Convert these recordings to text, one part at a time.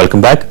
Welcome back.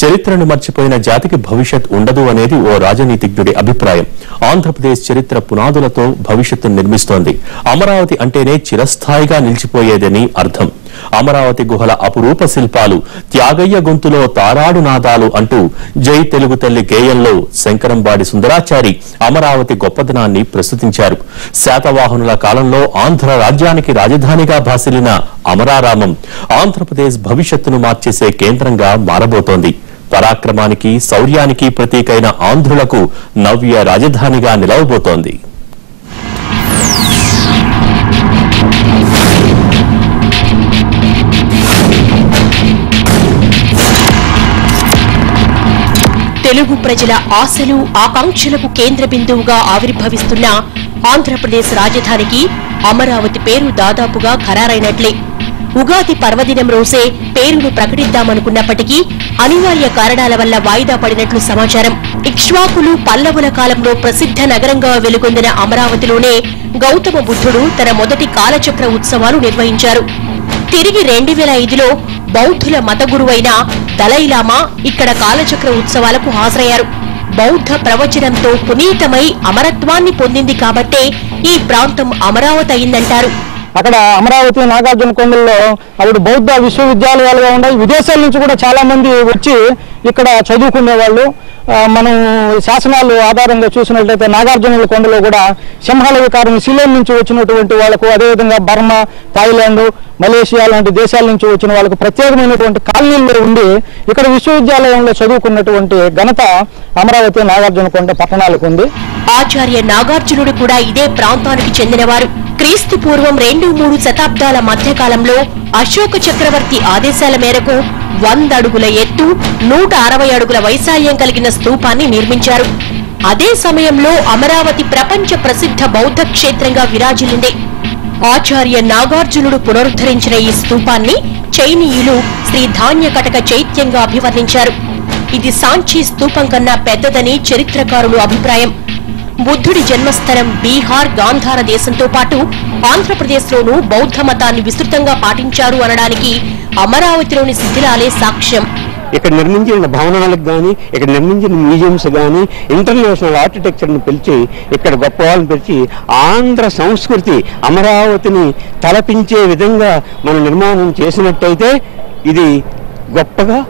చరిత్రను మర్చిపోయిన జాతికి భవిష్యత్ ఉండదు అనేది ఓ రాజనీతిజ్ఞుడి అభిప్రాయం. ఆంధ్రప్రదేశ్ చరిత్ర పునాదులతో భవిష్యత్తును నిర్మిస్తోంది. అమరావతి అంటేనే చిరస్థాయిగా నిలిచిపోయేదని అర్థం. అమరావతి గుహల అపురూప శిల్పాలు, త్యాగయ్య గొంతులో తారాడు నాదాలు అంటూ జై తెలుగు తల్లి గేయంలో శంకరంబాడి సుందరాచారి అమరావతి గొప్పదనాన్ని ప్రస్తుతించారు. శాతవాహనుల కాలంలో ఆంధ్ర రాజ్యానికి రాజధానిగా భాసిల్లిన అమరారామం ఆంధ్రప్రదేశ్ భవిష్యత్తును మార్చేసే కేంద్రంగా మారబోతోంది. పరాక్రమానికి, శౌర్యానికి ప్రతీకైన ఆంధ్రులకు నవ్య రాజధానిగా నిలవబోతోంది. తెలుగు ప్రజల ఆశలు, ఆకాంక్షలకు కేంద్ర బిందువుగా ఆవిర్భవిస్తున్న ఆంధ్రప్రదేశ్ రాజధానికి అమరావతి పేరు దాదాపుగా ఖరారైనట్లే. ఉగాది పర్వదినం రోజే పేరును ప్రకటిద్దామనుకున్నప్పటికీ అనివార్య కారణాల వల్ల వాయిదా పడినట్లు సమాచారం. ఇక్ష్వాకులు, పల్లవుల కాలంలో ప్రసిద్ధ నగరంగా వెలుగొందిన అమరావతిలోనే గౌతమ బుద్ధుడు తన మొదటి కాలచక్ర ఉత్సవాలు నిర్వహించారు. తిరిగి 2005లో బౌద్ధుల మత గురువైన దలైలామా ఇక్కడ కాలచక్ర ఉత్సవాలకు హాజరయ్యారు. బౌద్ధ ప్రవచనంతో పునీతమై అమరత్వాన్ని పొందింది కాబట్టే ఈ ప్రాంతం అమరావతి అయిందంటారు. అక్కడ అమరావతి, నాగార్జున కొండల్లో అప్పుడు బౌద్ధ విశ్వవిద్యాలయాలుగా ఉన్నాయి. విదేశాల నుంచి కూడా చాలా మంది వచ్చి ఇక్కడ చదువుకునే వాళ్ళు. మనం శాసనాలు ఆధారంగా చూసినట్లయితే నాగార్జున కొండలో కూడా సింహాల వికారం సిలోన్ నుంచి వచ్చినటువంటి వాళ్ళకు, అదేవిధంగా బర్మా, థాయిలాండ్, మలేషియా లాంటి దేశాల నుంచి వచ్చిన వాళ్ళకు ప్రత్యేకమైనటువంటి కాలనీల్లో ఉండి ఇక్కడ విశ్వవిద్యాలయంలో చదువుకున్నటువంటి ఘనత అమరావతి, నాగార్జున కొండ పట్టణాలకు ఉంది. ఆచార్య నాగార్జునుడు కూడా ఇదే ప్రాంతానికి చెందినవారు. క్రీస్తు పూర్వం 2-3 శతాబ్దాల మధ్యకాలంలో అశోక చక్రవర్తి ఆదేశాల మేరకు 100 అడుగుల ఎత్తు, 160 అడుగుల వైశాల్యం కలిగిన స్తూపాన్ని నిర్మించారు. అదే సమయంలో అమరావతి ప్రపంచ ప్రసిద్ధ బౌద్ధ క్షేత్రంగా విరాజిల్లింది. ఆచార్య నాగార్జునుడు పునరుద్ధరించిన ఈ స్తూపాన్ని చైనీయులు శ్రీ ధాన్య కటక చైత్యంగా అభివర్ణించారు. ఇది సాంచి స్తూపం కన్నా పెద్దదని చరిత్రకారుల అభిప్రాయం. బుద్ధుడి జన్మస్థలం బీహార్, గాంధార దేశంతో పాటు ఆంధ్రప్రదేశ్లోనూ బౌద్ధ మతాన్ని విస్తృతంగా పాటించారు అనడానికి అమరావతిలోని శిథిలాలే సాక్ష్యం. ఇక్కడ నిర్మించిన భవనాలకు కానీ, ఇక్కడ నిర్మించిన మ్యూజియంస్ కానీ ఇంటర్నేషనల్ ఆర్కిటెక్చర్ని పిలిచి, ఇక్కడ గొప్ప వాళ్ళని పిలిచి ఆంధ్ర సంస్కృతి అమరావతిని తలపించే విధంగా మనం నిర్మాణం చేసినట్టయితే ఇది గొప్పగా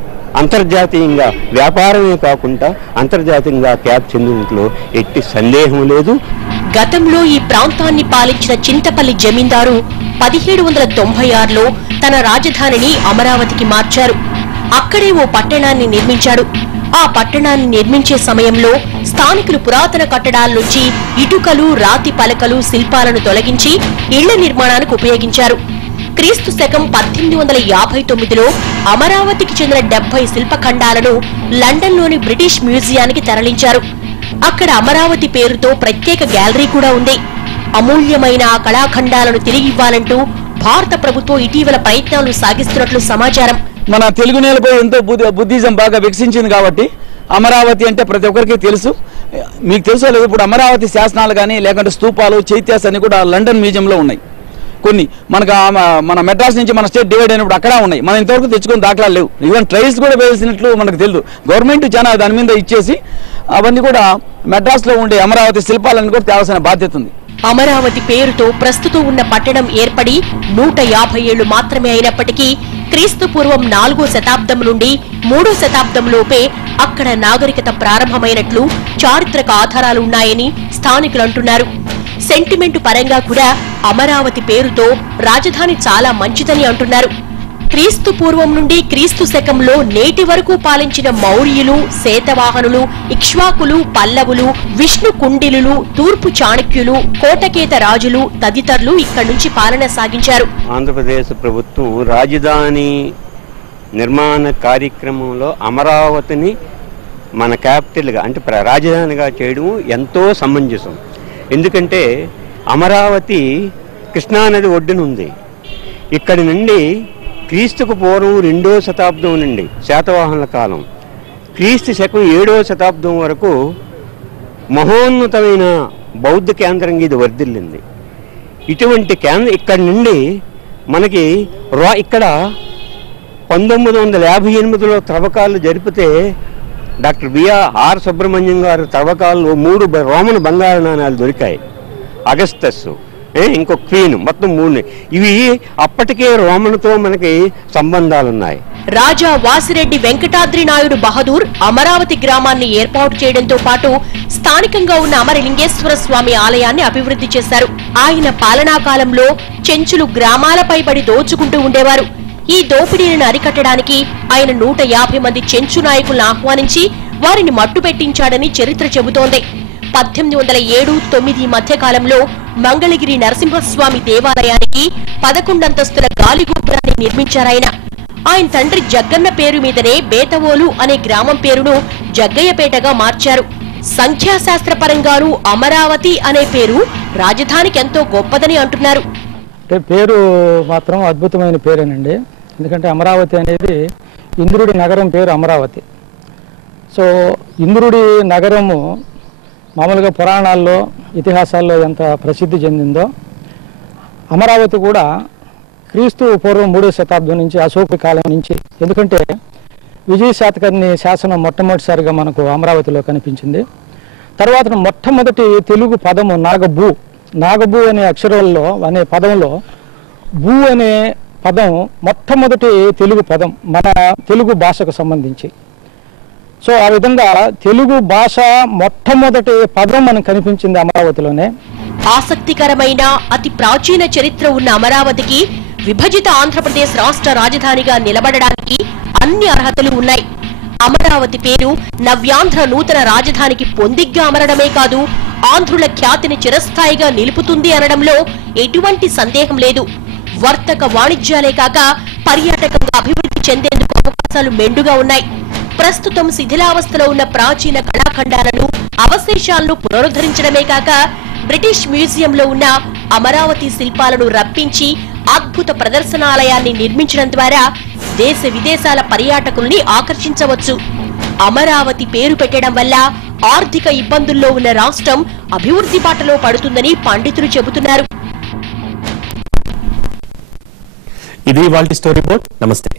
అంతర్జాతీయంగా వ్యాపారమే కాకుండా అంతర్జాతీయంగా ఖ్యాతి చెందినట్లు ఎట్టి సందేహం లేదు. గతంలో ఈ ప్రాంతాన్ని పాలించిన చింతపల్లి జమీందారు 1796లో తన రాజధానిని అమరావతికి మార్చారు. అక్కడే ఓ పట్టణాన్ని నిర్మించాడు. ఆ పట్టణాన్ని నిర్మించే సమయంలో స్థానికులు పురాతన కట్టడాల నుంచి ఇటుకలు, రాతి పలకలు, శిల్పాలను తొలగించి ఇళ్ల నిర్మాణానికి ఉపయోగించారు. క్రీస్తు శకం 1859లో అమరావతికి చెందిన 70 శిల్పఖండాలను లండన్లోని బ్రిటిష్ మ్యూజియానికి తరలించారు. అక్కడ అమరావతి పేరుతో ప్రత్యేక గ్యాలరీ కూడా ఉంది. అమూల్యమైన ఆ కళాఖండాలను తిరిగి ఇవ్వాలంటూ భారత ప్రభుత్వం ఇటీవల ప్రయత్నాలు సాగిస్తున్నట్లు సమాచారం. మన తెలుగు నేలపై ఎంతో బుద్ధిజం బాగా వికసించింది కాబట్టి అమరావతి అంటే ప్రతి ఒక్కరికి తెలుసు. మీకు తెలుసో లేదు, ఇప్పుడు అమరావతి శాసనాలు కానీ లేకుంటే స్తూపాలు, చైత్యాస్ అన్ని కూడా లండన్ మ్యూజియంలో ఉన్నాయి. కొన్ని మనకు మన మెడ్రాస్ నుంచి మన స్టేట్ డివైడ్ అయినప్పుడు అక్కడ ఉన్నాయి. మనం ఇంతవరకు తెచ్చుకుని దాఖలాలు లేవు. ఈవెన్ ట్రయల్స్ కూడా వేసినట్లు మనకు తెలుసు. గవర్నమెంట్ చాలా దాని మీద ఇచ్చేసి అవన్నీ కూడా మెడ్రాస్లో ఉండే అమరావతి శిల్పాలను కూడా తేవాల్సిన బాధ్యత ఉంది. అమరావతి పేరుతో ప్రస్తుతం ఉన్న పట్టణం ఏర్పడి 150 ఏళ్లు మాత్రమే అయినప్పటికీ క్రీస్తు పూర్వం 4వ శతాబ్దం నుండి 3వ శతాబ్దంలోపే అక్కడ నాగరికత ప్రారంభమైనట్లు చారిత్రక ఆధారాలున్నాయని స్థానికులు అంటున్నారు. సెంటిమెంటు పరంగా కూడా అమరావతి పేరుతో రాజధాని చాలా మంచిదని అంటున్నారు. క్రీస్తు పూర్వం నుండి క్రీస్తు శకంలో నేటి వరకు పాలించిన మౌర్యులు, శాతవాహనులు, ఇక్ష్వాకులు, పల్లవులు, విష్ణు కుండిలులు, తూర్పు చాణక్యులు, కోటకేత రాజులు తదితరులు ఇక్కడి నుంచి పాలన సాగించారు. ఆంధ్రప్రదేశ్ ప్రభుత్వం రాజధాని నిర్మాణ కార్యక్రమంలో అమరావతిని మన క్యాపిటల్గా అంటే రాజధానిగా చేయడం ఎంతో సమంజసం. ఎందుకంటే అమరావతి కృష్ణానది ఒడ్డున ఉంది. ఇక్కడి నుండి క్రీస్తుకు పూర్వం 2వ శతాబ్దం నుండి శాతవాహనుల కాలం, క్రీస్తు శకం 7వ శతాబ్దం వరకు మహోన్నతమైన బౌద్ధ కేంద్రంగా ఇది వర్ధిల్లింది. ఇటువంటి కేంద్రం ఇక్కడి నుండి మనకి ఇక్కడ 1958లో త్రవ్వకాలు జరిపితే డాక్టర్ బిఆర్ సుబ్రహ్మణ్యం గారు త్రవ్వకాల్లో 3 రోమన్ బంగారు నాణాలు దొరికాయి. అగస్తస్, ఇంకో క్వీన్, మొత్తం 3. ఇవి అప్పటికే రోమన్తో మనకి సంబంధాలున్నాయి. రాజా వాసిరెడ్డి వెంకటాద్రి నాయుడు బహదూర్ అమరావతి గ్రామాన్ని ఏర్పాటు చేయడంతో పాటు స్థానికంగా ఉన్న అమరలింగేశ్వర స్వామి ఆలయాన్ని అభివృద్ధి చేశారు. ఆయన పాలనా కాలంలో చెంచులు గ్రామాలపై పడి దోచుకుంటూ ఉండేవారు. ఈ దోపిడీలను అరికట్టడానికి ఆయన 150 మంది చెంచు నాయకులను ఆహ్వానించి వారిని మట్టు పెట్టించాడని చరిత్ర చెబుతోంది. 1807-9 మధ్య కాలంలో మంగళగిరి నరసింహస్వామి దేవాలయానికి 11 అంతస్తుల గాలిగోపురాన్ని నిర్మించారాయన. ఆయన తండ్రి జగ్గన్న పేరు మీదనే బేతవోలు అనే గ్రామం పేరును జగ్గయ్యపేటగా మార్చారు. సంఖ్యాశాస్త్రపరంగానూ అమరావతి అనే పేరు రాజధానికి ఎంతో గొప్పదని అంటున్నారు. పేరు మాత్రం అద్భుతమైన పేరేనండి. ఎందుకంటే అమరావతి అనేది ఇంద్రుడి నగరం పేరు అమరావతి. సో ఇంద్రుడి నగరము మామూలుగా పురాణాల్లో ఇతిహాసాల్లో ఎంత ప్రసిద్ధి చెందిందో అమరావతి కూడా క్రీస్తు పూర్వం 3వ శతాబ్దం నుంచి అశోక కాలం నుంచి, ఎందుకంటే విజయ శాతకర్ణి శాసనం మొట్టమొదటిసారిగా మనకు అమరావతిలో కనిపించింది. తర్వాత మొట్టమొదటి తెలుగు పదము నాగభూ అనే అక్షరాల్లో అనే పదంలో భూ అనే పదం మొట్టమొదటి తెలుగు పదం మన తెలుగు భాషకు సంబంధించి. సో ఆ విధంగా తెలుగు భాష మొట్టమొదటి పదం మనకు కనిపించింది అమరావతిలోనే. ఆసక్తికరమైన అతి ప్రాచీన చరిత్ర ఉన్న అమరావతికి విభజిత ఆంధ్రప్రదేశ్ రాష్ట్ర రాజధానిగా నిలబడడానికి అన్ని అర్హతలు ఉన్నాయి. అమరావతి పేరు నవ్యాంధ్ర నూతన రాజధానికి పొందిగ్గా అమరడమే కాదు, ఆంధ్రుల ఖ్యాతిని చిరస్థాయిగా నిలుపుతుంది అనడంలో ఎటువంటి సందేహం లేదు. వర్తక వాణిజ్యాలే కాక పర్యాటకంగా అభివృద్ధి చెందేందుకు అవకాశాలు మెండుగా ఉన్నాయి. ప్రస్తుతం శిథిలావస్థలో ఉన్న ప్రాచీన కళాఖండాలను, అవశేషాలను పునరుద్ధరించడమే కాక బ్రిటిష్ మ్యూజియంలో ఉన్న అమరావతి శిల్పాలను రప్పించి అద్భుత ప్రదర్శనాలయాన్ని నిర్మించడం ద్వారా దేశ విదేశాల పర్యాటకుల్ని ఆకర్షించవచ్చు. అమరావతి పేరు పెట్టడం వల్ల ఆర్థిక ఇబ్బందుల్లో ఉన్న రాష్ట్రం అభివృద్ధి బాటలో పడుతుందని పండితులు చెబుతున్నారు. ఇది ఇవాల్టి స్టోరీ రిపోర్ట్. నమస్తే.